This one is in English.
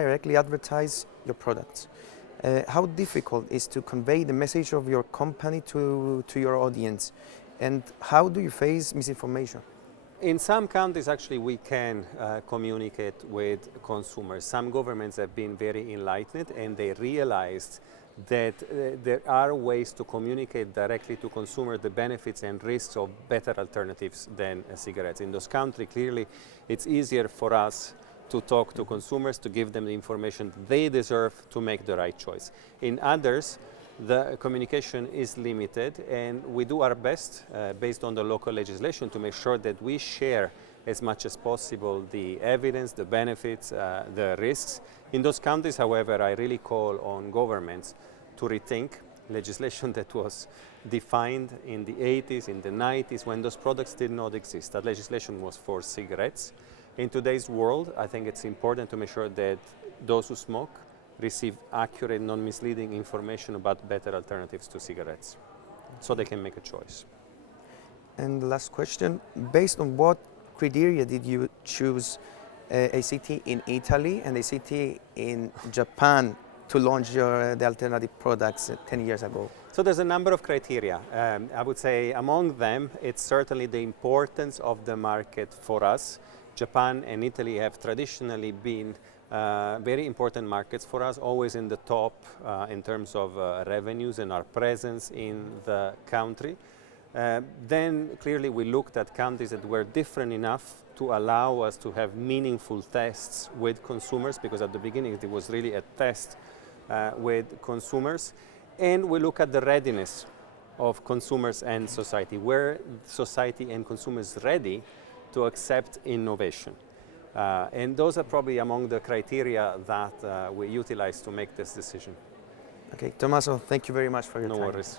directly advertise your products. How difficult is to convey the message of your company to your audience, and how do you face misinformation? In some countries, actually, we can communicate with consumers. Some governments have been very enlightened, and they realized that there are ways to communicate directly to consumers the benefits and risks of better alternatives than cigarettes. In those countries, clearly, it's easier for us to talk to consumers, to give them the information they deserve to make the right choice. In others, the communication is limited, and we do our best based on the local legislation to make sure that we share as much as possible the evidence, the benefits, the risks. In those countries, however, I really call on governments to rethink legislation that was defined in the 80s, in the 90s, when those products did not exist. That legislation was for cigarettes. In today's world, I think it's important to make sure that those who smoke receive accurate, non-misleading information about better alternatives to cigarettes, so they can make a choice. And the last question, based on what criteria did you choose ACT in Italy and ACT in Japan to launch the alternative products 10 years ago? So there's a number of criteria. I would say among them, it's certainly the importance of the market for us. Japan and Italy have traditionally been very important markets for us, always in the top in terms of revenues and our presence in the country. Then clearly we looked at countries that were different enough to allow us to have meaningful tests with consumers, because at the beginning it was really a test with consumers. And we look at the readiness of consumers and society. Were society and consumers ready to accept innovation? And those are probably among the criteria that we utilize to make this decision. Okay, Tommaso, thank you very much for your time. No worries.